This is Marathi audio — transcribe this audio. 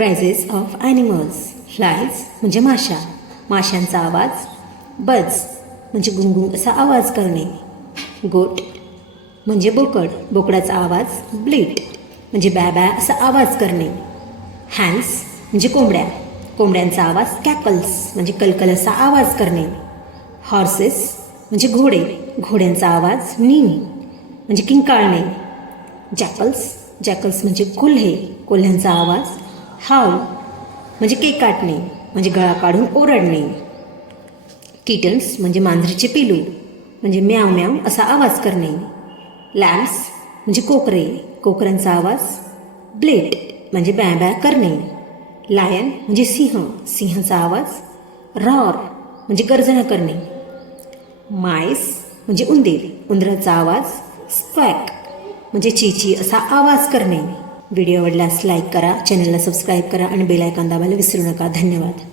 क्रायझिस ऑफ ॲनिमल्स. फ्लायज म्हणजे माशा, माशांचा आवाज. बर्ड्स म्हणजे गुंगुंग असा आवाज करणे. गोट म्हणजे बोकड, बोकडाचा आवाज. ब्लीट म्हणजे बॅ बॅ असा आवाज करणे. हॅन्स म्हणजे कोंबड्या, कोंबड्यांचा आवाज. कॅकल्स म्हणजे कलकल असा आवाज करणे. हॉर्सेस म्हणजे घोडे, घोड्यांचा आवाज. नीम म्हणजे किंकाळणे. जॅकल्स म्हणजे कोल्हे, कोल्ह्यांचा आवाज. हाऊल म्हणजे केकाटणे म्हणजे गळा काढून ओरडणे. किटन्स म्हणजे मांजरीचे पिलू, म्हणजे म्याव म्याव असा आवाज करणे. लॅम्स म्हणजे कोकरे, कोकऱ्यांचा आवाज. ब्लेट म्हणजे बॅ बॅ करणे. लायन म्हणजे सिंह, सिंहाचा आवाज. रॉर म्हणजे गर्जना करणे. माईस म्हणजे उंदीर, उंदराचा आवाज. स्क्वॅक म्हणजे चीची असा आवाज करणे. व्हिडिओ आवडल्यास लाईक करा, चॅनलला सबस्क्राईब करा आणि बेल आयकॉन दाबायला विसरू नका. धन्यवाद.